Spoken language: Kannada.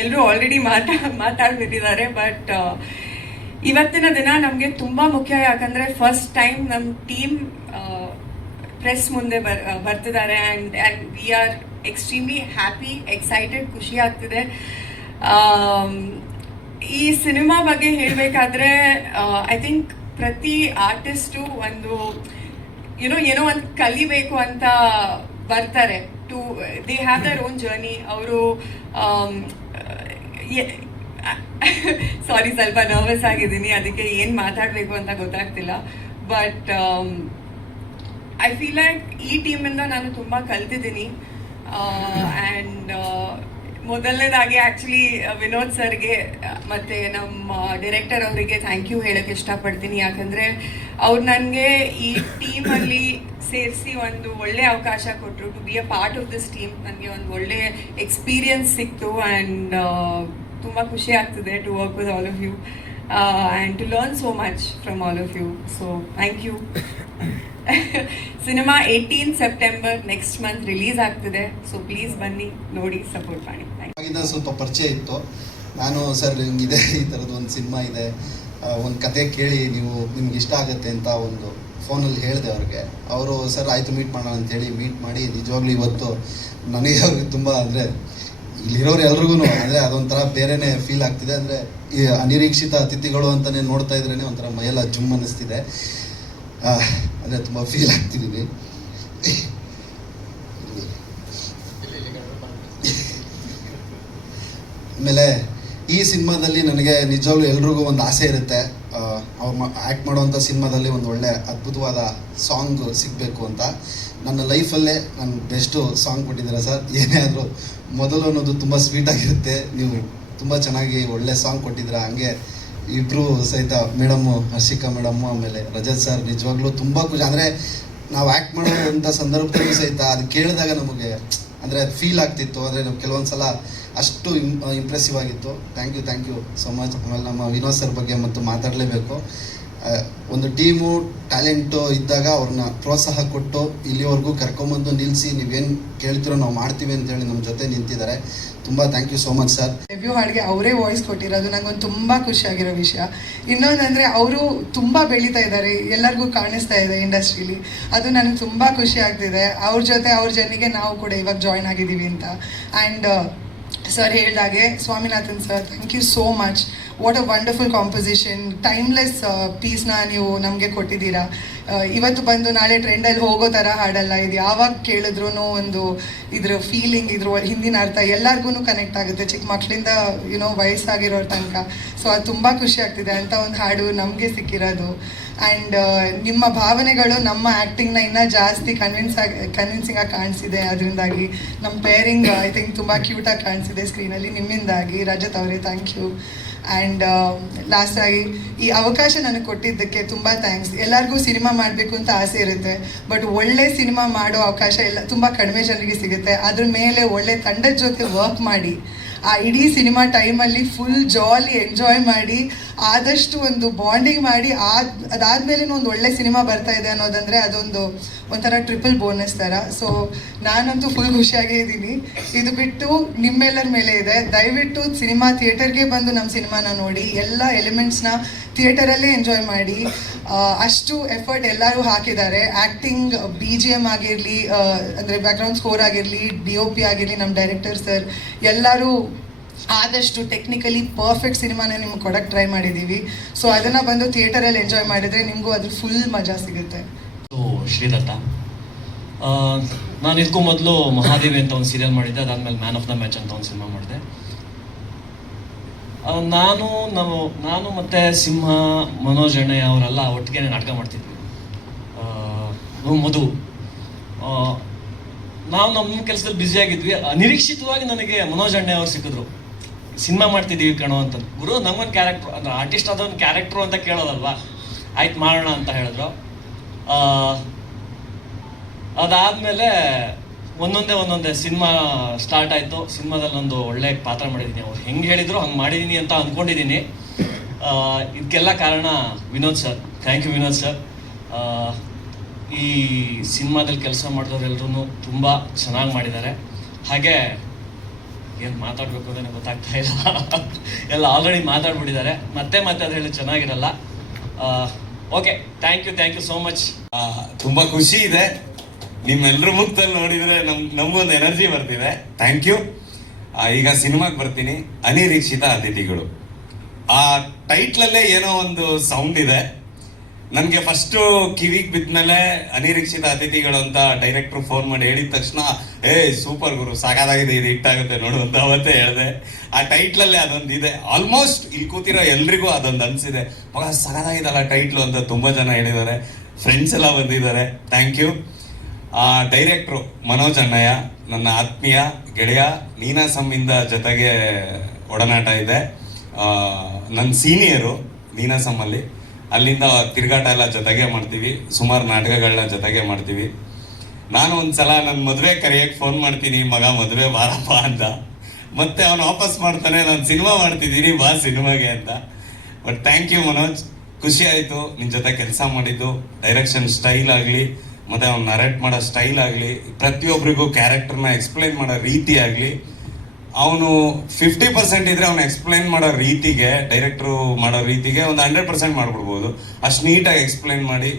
ಎಲ್ಲರೂ ಆಲ್ರೆಡಿ ಮಾತಾಡ್ಬಿಟ್ಟಿದ್ದಾರೆ. ಬಟ್ ಇವತ್ತಿನ ದಿನ ನಮಗೆ ತುಂಬ ಮುಖ್ಯ. ಯಾಕಂದರೆ ಫಸ್ಟ್ ಟೈಮ್ ನಮ್ಮ ಟೀಮ್ ಪ್ರೆಸ್ ಮುಂದೆ ಬರ್ತಿದ್ದಾರೆ. And we are extremely happy, excited, ಖುಷಿ ಆಗ್ತಿದೆ. ಈ ಸಿನಿಮಾ ಬಗ್ಗೆ ಹೇಳಬೇಕಾದ್ರೆ ಐ ಥಿಂಕ್ ಪ್ರತಿ ಆರ್ಟಿಸ್ಟು ಒಂದು ಏನೋ ಒಂದು ಕಲಿಬೇಕು ಅಂತ ಬರ್ತಾರೆ. They have their own journey. ಅವರು ಸಾರಿ, ಸ್ವಲ್ಪ ನರ್ವಸ್ ಆಗಿದ್ದೀನಿ, ಅದಕ್ಕೆ ಏನು ಮಾತಾಡಬೇಕು ಅಂತ ಗೊತ್ತಾಗ್ತಿಲ್ಲ. ಬಟ್ ಐ ಫೀಲ್ ಲೈಕ್ ಈ ಟೀಮಿಂದ ನಾನು ತುಂಬ ಕಲ್ತಿದ್ದೀನಿ. ಆ್ಯಂಡ್ ಮೊದಲನೇದಾಗಿ ಆ್ಯಕ್ಚುಲಿ ವಿನೋದ್ ಸರ್ಗೆ ಮತ್ತು ನಮ್ಮ ಡೈರೆಕ್ಟರ್ ಅವರಿಗೆ ಥ್ಯಾಂಕ್ ಯು ಹೇಳೋಕ್ಕೆ ಇಷ್ಟಪಡ್ತೀನಿ. ಯಾಕಂದರೆ ಅವ್ರು ನನಗೆ ಈ ಟೀಮಲ್ಲಿ ಸೇರಿಸಿ ಒಂದು ಒಳ್ಳೆ ಅವಕಾಶ ಕೊಟ್ಟರು. To be a part of this team ನನಗೆ ಒಂದು ಒಳ್ಳೆ ಎಕ್ಸ್ಪೀರಿಯನ್ಸ್ ಸಿಕ್ತು. ಆ್ಯಂಡ್ ತುಂಬ ಖುಷಿ ಆಗ್ತಿದೆ to work with all of you and to learn so much from all of you. So thank you. Cinema 18 September next month release ಆಗ್ತಿದೆ. ಸೊ ಪ್ಲೀಸ್ ಬನ್ನಿ, ನೋಡಿ, ಸಪೋರ್ಟ್ ಮಾಡಿ. ಸ್ವಲ್ಪ ಪರಿಚಯ ಇತ್ತು. ನಾನು ಸರ್ ಹಿಂಗಿದೆ, ಈ ಥರದ್ದು ಒಂದು ಸಿನಿಮಾ ಇದೆ, ಒಂದು ಕತೆ ಕೇಳಿ ನಿಮ್ಗೆ ಇಷ್ಟ ಆಗುತ್ತೆ ಅಂತ ಒಂದು ಫೋನಲ್ಲಿ ಹೇಳಿದೆ ಅವ್ರಿಗೆ. ಅವರು ಸರ್ ಆಯಿತು ಮೀಟ್ ಮಾಡೋಣ ಅಂತೇಳಿ ಮೀಟ್ ಮಾಡಿ ನಿಜವಾಗ್ಲೂ ಇವತ್ತು ನನಗೆ ಅವ್ರಿಗೆ ತುಂಬ ಅಂದರೆ ಇಲ್ಲಿರೋರು ಎಲ್ರಿಗೂ ಅಂದರೆ ಅದೊಂಥರ ಬೇರೆನೇ ಫೀಲ್ ಆಗ್ತಿದೆ. ಅಂದರೆ ಈ ಅನಿರೀಕ್ಷಿತ ಅತಿಥಿಗಳು ಅಂತಲೇ ನೋಡ್ತಾ ಇದ್ರೇ ಒಂಥರ ಮೈಯೆಲ್ಲ ಜುಮ್ ಅನ್ನಿಸ್ತಿದೆ. ಅಂದರೆ ತುಂಬ ಫೀಲ್ ಆಗ್ತಿದ್ದೀನಿ. ಆಮೇಲೆ ಈ ಸಿನಿಮಾದಲ್ಲಿ ನನಗೆ ನಿಜವಾಗ್ಲೂ ಎಲ್ರಿಗೂ ಒಂದು ಆಸೆ ಇರುತ್ತೆ, ಅವ್ರು ಆ್ಯಕ್ಟ್ ಮಾಡೋವಂಥ ಸಿನಿಮಾದಲ್ಲಿ ಒಂದು ಒಳ್ಳೆ ಅದ್ಭುತವಾದ ಸಾಂಗ್ ಸಿಗಬೇಕು ಅಂತ. ನನ್ನ ಲೈಫಲ್ಲೇ ನಾನು ಬೆಸ್ಟು ಸಾಂಗ್ ಕೊಟ್ಟಿದ್ದೀರ ಸರ್. ಏನೇ ಆದರೂ ಮೊದಲು ಅನ್ನೋದು ತುಂಬ ಸ್ವೀಟಾಗಿರುತ್ತೆ. ನೀವು ತುಂಬ ಚೆನ್ನಾಗಿ ಒಳ್ಳೆ ಸಾಂಗ್ ಕೊಟ್ಟಿದ್ದೀರ. ಹಂಗೆ ಇಬ್ಬರು ಸಹಿತ ಮೇಡಮ್ಮು, ಹರ್ಷಿಕಾ ಮೇಡಮ್ಮು, ಆಮೇಲೆ ರಜತ್ ಸರ್, ನಿಜವಾಗ್ಲೂ ತುಂಬ ಖುಷಿ. ಅಂದರೆ ನಾವು ಆ್ಯಕ್ಟ್ ಮಾಡೋವಂಥ ಸಂದರ್ಭದಲ್ಲೂ ಸಹಿತ ಅದು ಕೇಳಿದಾಗ ನಮಗೆ ಅಂದರೆ ಫೀಲ್ ಆಗ್ತಿತ್ತು. ಅಂದರೆ ನಾವು ಕೆಲವೊಂದು ಸಲ ಅಷ್ಟು ಇಂಪ್ರೆಸಿವ್ ಆಗಿತ್ತು. Thank you so much. ಆಮೇಲೆ ನಮ್ಮ ವಿನೋದ್ ಸರ್ ಬಗ್ಗೆ ಮತ್ತು ಮಾತಾಡಲೇಬೇಕು. ಒಂದು ಟೀಮು ಟ್ಯಾಲೆಂಟು ಇದ್ದಾಗ ಅವ್ರನ್ನ ಪ್ರೋತ್ಸಾಹ ಕೊಟ್ಟು ಇಲ್ಲಿವರೆಗೂ ಕರ್ಕೊಂಬಂದು ನಿಲ್ಲಿಸಿ ನೀವೇನು ಕೇಳ್ತಿರೋ ನಾವು ಮಾಡ್ತೀವಿ ಅಂತೇಳಿ ನಮ್ಮ ಜೊತೆ ನಿಂತಿದ್ದಾರೆ. ತುಂಬ thank you so much sir. Debut ಹಾಡಿಗೆ ಅವರೇ ವಾಯ್ಸ್ ಕೊಟ್ಟಿರೋದು ನನಗೊಂದು ತುಂಬ ಖುಷಿಯಾಗಿರೋ ವಿಷಯ. ಇನ್ನೊಂದಂದರೆ ಅವರು ತುಂಬ ಬೆಳೀತಾ ಇದ್ದಾರೆ, ಎಲ್ಲರಿಗೂ ಕಾಣಿಸ್ತಾ ಇದೆ ಇಂಡಸ್ಟ್ರೀಲಿ. ಅದು ನನಗೆ ತುಂಬ ಖುಷಿ ಆಗ್ತಿದೆ. ಅವ್ರ ಜೊತೆ ಅವ್ರ ಜರ್ನಿಗೆ ನಾವು ಕೂಡ ಇವಾಗ ಜಾಯ್ನ್ ಆಗಿದ್ದೀವಿ ಅಂತ. ಆ್ಯಂಡ್ ಸರ್ ಹೇಳಿದಾಗೆ Swaminathan sir, thank you so much. What a wonderful composition, timeless ಪೀಸ್ನ ನೀವು ನಮಗೆ ಕೊಟ್ಟಿದ್ದೀರಾ. ಇವತ್ತು ಬಂದು ನಾಳೆ ಟ್ರೆಂಡಲ್ಲಿ ಹೋಗೋ ಥರ ಹಾಡಲ್ಲ ಇದು. ಯಾವಾಗ ಕೇಳಿದ್ರೂ ಒಂದು ಇದ್ರ ಫೀಲಿಂಗ್, ಇದ್ರ ಹಿಂದಿನ ಅರ್ಥ ಎಲ್ಲರಿಗೂ ಕನೆಕ್ಟ್ ಆಗುತ್ತೆ, ಚಿಕ್ಕ ಮಕ್ಕಳಿಂದ ವಯಸ್ಸಾಗಿರೋರ ತನಕ. ಸೊ ಅದು ತುಂಬ ಖುಷಿ ಆಗ್ತಿದೆ ಅಂತ ಒಂದು ಹಾಡು ನಮಗೆ ಸಿಕ್ಕಿರೋದು. ಆ್ಯಂಡ್ ನಿಮ್ಮ ಭಾವನೆಗಳು ನಮ್ಮ ಆ್ಯಕ್ಟಿಂಗ್ನ ಇನ್ನೂ ಜಾಸ್ತಿ ಕನ್ವಿನ್ಸಿಂಗ್ ಆಗಿ ಕಾಣಿಸಿದೆ. ಅದರಿಂದಾಗಿ ನಮ್ಮ ಪೇರಿಂಗ್ ಐ ಥಿಂಕ್ ತುಂಬ ಕ್ಯೂಟಾಗಿ ಕಾಣಿಸಿದೆ ಸ್ಕ್ರೀನಲ್ಲಿ ನಿಮ್ಮಿಂದಾಗಿ. ರಜತ್ ಅವರೇ ಥ್ಯಾಂಕ್ ಯು. ಆ್ಯಂಡ್ ಲಾಸ್ಟಾಗಿ ಈ ಅವಕಾಶ ನನಗೆ ಕೊಟ್ಟಿದ್ದಕ್ಕೆ ತುಂಬ ಥ್ಯಾಂಕ್ಸ್. ಎಲ್ಲರಿಗೂ ಸಿನಿಮಾ ಮಾಡಬೇಕು ಅಂತ ಆಸೆ ಇರುತ್ತೆ, ಬಟ್ ಒಳ್ಳೆ ಸಿನಿಮಾ ಮಾಡೋ ಅವಕಾಶ ತುಂಬ ಕಡಿಮೆ ಜನರಿಗೆ ಸಿಗುತ್ತೆ. ಅದ್ರ ಮೇಲೆ ಒಳ್ಳೆ ತಂಡದ ಜೊತೆ ವರ್ಕ್ ಮಾಡಿ ಆ ಇಡೀ ಸಿನಿಮಾ ಟೈಮಲ್ಲಿ ಫುಲ್ ಜಾಲಿ ಎಂಜಾಯ್ ಮಾಡಿ ಆದಷ್ಟು ಒಂದು ಬಾಂಡಿಂಗ್ ಮಾಡಿ ಅದಾದಮೇಲೆ ಒಂದು ಒಳ್ಳೆ ಸಿನಿಮಾ ಬರ್ತಾ ಇದೆ ಅನ್ನೋದಂದರೆ ಅದೊಂದು ಒಂಥರ ಟ್ರಿಪಲ್ ಬೋನಸ್ ಥರ. ಸೊ ನಾನಂತೂ ಫುಲ್ ಖುಷಿಯಾಗೇ ಇದ್ದೀನಿ. ಇದು ಬಿಟ್ಟು ನಿಮ್ಮೆಲ್ಲರ ಮೇಲೆ ಇದೆ, ದಯವಿಟ್ಟು ಸಿನಿಮಾ ಥಿಯೇಟರ್ಗೆ ಬಂದು ನಮ್ಮ ಸಿನಿಮಾನ ನೋಡಿ, ಎಲ್ಲ ಎಲಿಮೆಂಟ್ಸ್ನ ಥಿಯೇಟರಲ್ಲೇ ಎಂಜಾಯ್ ಮಾಡಿ. ಅಷ್ಟು ಎಫರ್ಟ್ ಎಲ್ಲರೂ ಹಾಕಿದ್ದಾರೆ. ಆ್ಯಕ್ಟಿಂಗ್, BGM ಆಗಿರಲಿ, ಅಂದರೆ ಬ್ಯಾಕ್ಗ್ರೌಂಡ್ ಸ್ಕೋರ್ ಆಗಿರಲಿ, DOP ಆಗಿರಲಿ, ನಮ್ಮ ಡೈರೆಕ್ಟರ್ ಸರ್ ಎಲ್ಲರೂ ಆದಷ್ಟು ಟೆಕ್ನಿಕಲಿ ಪರ್ಫೆಕ್ಟ್ ಸಿನಿಮಾನ ನಿಮ್ಗೆ ಕೊಡೋಕ್ಕೆ ಟ್ರೈ ಮಾಡಿದ್ದೀವಿ. ಸೊ ಅದನ್ನು ಬಂದು ಥಿಯೇಟರಲ್ಲಿ ಎಂಜಾಯ್ ಮಾಡಿದರೆ ನಿಮಗೂ ಅದ್ರ ಫುಲ್ ಮಜಾ ಸಿಗುತ್ತೆ. ಶ್ರೀದತ್ತ, ನಾನು ಇದಕ್ಕೂ ಮೊದಲು ಮಹಾದೇವಿ ಅಂತ ಒಂದು ಸೀರಿಯಲ್ ಮಾಡಿದ್ದೆ. ಅದಾದ್ಮೇಲೆ ಮ್ಯಾನ್ ಆಫ್ ದ ಮ್ಯಾಚ್ ಅಂತ ಒಂದು ಸಿನಿಮಾ ಮಾಡಿದೆ. ನಾನು ಮತ್ತೆ ಸಿಂಹ, ಮನೋಜ್ ಅಣ್ಣಯ್ಯ ಅವರೆಲ್ಲ ಒಟ್ಟಿಗೆ ನಾಟಕ ಮಾಡ್ತಿದ್ವಿ. ಮಧು, ನಾವು ನಮ್ಮ ಕೆಲಸದಲ್ಲಿ ಬ್ಯುಸಿ ಆಗಿದ್ವಿ. ಅನಿರೀಕ್ಷಿತವಾಗಿ ನನಗೆ ಮನೋಜ್ ಅಣ್ಣಯ್ಯ ಅವ್ರು ಸಿಕ್ಕಿದ್ರು. ಸಿನಿಮಾ ಮಾಡ್ತಿದ್ದೀವಿ ಕಣೋ ಅಂತ. ಗುರು, ನಮಗೊಂದು ಕ್ಯಾರೆಕ್ಟ್ರು ಅಂದ್ರೆ ಆರ್ಟಿಸ್ಟ್ ಅದೊಂದು ಕ್ಯಾರೆಕ್ಟ್ರು ಅಂತ ಕೇಳೋದಲ್ವಾ, ಆಯ್ತು ಮಾಡೋಣ ಅಂತ ಹೇಳಿದ್ರು. ಅದಾದಮೇಲೆ ಒಂದೊಂದೇ ಸಿನಿಮಾ ಸ್ಟಾರ್ಟ್ ಆಯಿತು. ಸಿನಿಮಾದಲ್ಲಿ ಒಂದು ಒಳ್ಳೆ ಪಾತ್ರ ಮಾಡಿದ್ದೀನಿ. ಅವ್ರು ಹೆಂಗೆ ಹೇಳಿದ್ರು ಹಂಗೆ ಮಾಡಿದ್ದೀನಿ ಅಂತ ಅಂದ್ಕೊಂಡಿದ್ದೀನಿ. ಇದಕ್ಕೆಲ್ಲ ಕಾರಣ Vinod sir. Thank you Vinod sir. ಈ ಸಿನಿಮಾದಲ್ಲಿ ಕೆಲಸ ಮಾಡಿದವರೆಲ್ಲರೂ ತುಂಬ ಚೆನ್ನಾಗಿ ಮಾಡಿದ್ದಾರೆ. ಹಾಗೆ ಏನು ಮಾತಾಡಬೇಕು ಅನ್ನೋದೇ ಗೊತ್ತಾಗ್ತಾ ಇಲ್ಲ. ಎಲ್ಲ ಆಲ್ರೆಡಿ ಮಾತಾಡ್ಬಿಟ್ಟಿದ್ದಾರೆ, ಮತ್ತೆ ಅದು ಹೇಳಿ ಚೆನ್ನಾಗಿರಲ್ಲ. Okay, thank you so much. ತುಂಬಾ ಖುಷಿ ಇದೆ, ನಿಮ್ಮೆಲ್ಲರ ಮುಖದಲ್ಲಿ ನೋಡಿದ್ರೆ ನಮ್ಗೊಂದು ಎನರ್ಜಿ ಬರ್ತಿದೆ. Thank you. ಈಗ ಸಿನಿಮಾಗೆ ಬರ್ತೀನಿ. ಅನಿರೀಕ್ಷಿತ ಅತಿಥಿಗಳು, ಆ ಟೈಟ್ಲಲ್ಲೇ ಏನೋ ಒಂದು ಸೌಂಡ್ ಇದೆ. ನನಗೆ ಫಸ್ಟು ಕಿವಿಗೆ ಬಿದ್ಮೇಲೆ ಅನಿರೀಕ್ಷಿತ ಅತಿಥಿಗಳು ಅಂತ ಡೈರೆಕ್ಟ್ರು ಫೋನ್ ಮಾಡಿ ಹೇಳಿದ ತಕ್ಷಣ ಸೂಪರ್ ಗುರು, ಸಾಕಾಗಿದೆ, ಇದು ಹಿಟ್ಟಾಗುತ್ತೆ ನೋಡು ಅಂತ ಅವತ್ತೇ ಹೇಳಿದೆ. ಆ ಟೈಟ್ಲಲ್ಲೇ ಅದೊಂದು ಇದೆ. ಆಲ್ಮೋಸ್ಟ್ ಇಲ್ಲಿ ಕೂತಿರೋ ಎಲ್ರಿಗೂ ಅದೊಂದು ಅನಿಸಿದೆ, ಮಗ ಸಾಕಾಗಿದಲ್ಲ ಟೈಟ್ಲು ಅಂತ ತುಂಬ ಜನ ಹೇಳಿದ್ದಾರೆ. ಫ್ರೆಂಡ್ಸ್ ಎಲ್ಲ ಬಂದಿದ್ದಾರೆ, ಥ್ಯಾಂಕ್ ಯು. ಡೈರೆಕ್ಟ್ರು ಮನೋಜ್ ಅಣ್ಣಯ್ಯ, ನನ್ನ ಆತ್ಮೀಯ ಗೆಳೆಯ. ನೀನಾಸಮ್ಮಿಂದ ಜೊತೆಗೆ ಒಡನಾಟ ಇದೆ. ನನ್ನ ಸೀನಿಯರು ನೀನಾಸಮ್ಮಲ್ಲಿ, ಅಲ್ಲಿಂದ ತಿರುಗಾಟ ಎಲ್ಲ ಜೊತೆಗೆ ಮಾಡ್ತೀವಿ, ಸುಮಾರು ನಾಟಕಗಳನ್ನ ಜೊತೆಗೆ ಮಾಡ್ತೀವಿ. ನಾನು ಒಂದ್ಸಲ ನನ್ನ ಮದುವೆ ಕರೆಯಕ್ಕೆ ಫೋನ್ ಮಾಡ್ತೀನಿ, ಮಗ ಮದುವೆ ಬಾರಪ್ಪ ಅಂತ. ಮತ್ತೆ ಅವನು ವಾಪಸ್ ಮಾಡ್ತಾನೆ, ನಾನು ಸಿನಿಮಾ ಮಾಡ್ತಿದ್ದೀನಿ ಬಾ ಸಿನಿಮಾಗೆ ಅಂತ. ಬಟ್ ಥ್ಯಾಂಕ್ ಯು ಮನೋಜ್, ಖುಷಿ ಆಯಿತು ನಿನ್ನ ಜೊತೆ ಕೆಲಸ ಮಾಡಿದ್ದು. ಡೈರೆಕ್ಷನ್ ಸ್ಟೈಲ್ ಆಗಲಿ, ಮತ್ತು ಅವ್ನು ನರೇಟ್ ಮಾಡೋ ಸ್ಟೈಲ್ ಆಗಲಿ, ಪ್ರತಿಯೊಬ್ಬರಿಗೂ ಕ್ಯಾರೆಕ್ಟರ್ನ ಎಕ್ಸ್ಪ್ಲೈನ್ ಮಾಡೋ ರೀತಿ ಆಗಲಿ, ಅವನು 50% ಇದ್ರೆ ಅವ್ನು ಎಕ್ಸ್ಪ್ಲೈನ್ ಮಾಡೋ ರೀತಿಗೆ, ಡೈರೆಕ್ಟ್ರು ಮಾಡೋ ರೀತಿಗೆ ಒಂದು 100% ಮಾಡ್ಬಿಡ್ಬೋದು. ಅಷ್ಟು ನೀಟಾಗಿ ಎಕ್ಸ್ಪ್ಲೈನ್ ಮಾಡಿ